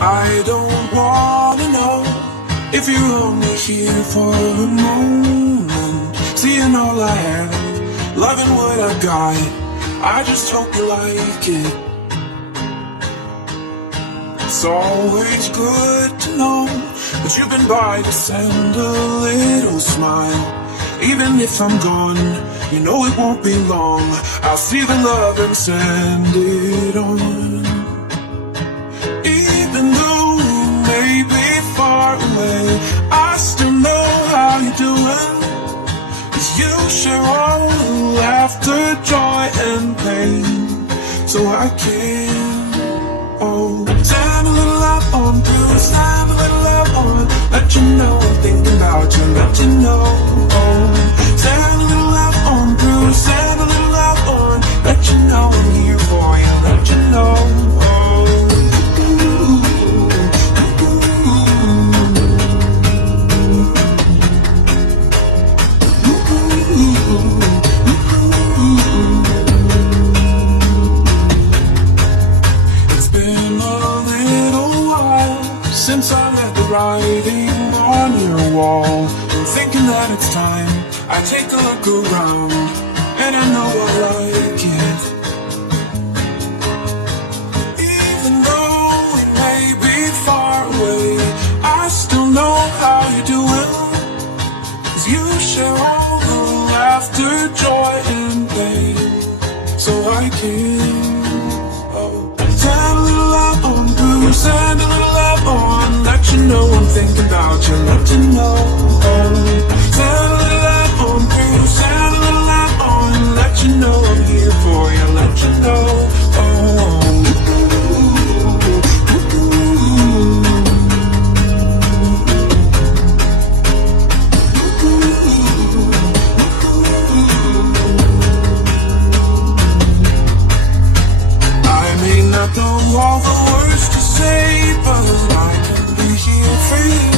I don't wanna know if you're only here for a moment, seeing all I have, loving what I got. I just hope you like it. It's always good to know that you've been by to send a little smile. Even if I'm gone, you know it won't be long. I'll see the love and send it on. Even though we may be far away, I still know how you're doing. 'Cause you share all the laughter, joy and pain. So I can, send a little love on through, send a little love on. Let you know I'm thinking about you, let you know. Send a little love on through, send a little love on. Let you know I'm here for you, let you know. It's been a little while since I read the writing on your wall. I'm thinking that it's time I take a look around, and I know I like it. Even though we may be far away, I still know how you're doing. 'Cause you share all the laughter, joy and pain. So I can, send a little love on through, send a little love on. Let you know I'm thinking about you, let you know. Send a little love on through, send a little love on. Let you know I'm here for you, let you know. I may not know all the words to say, but I can be here for you.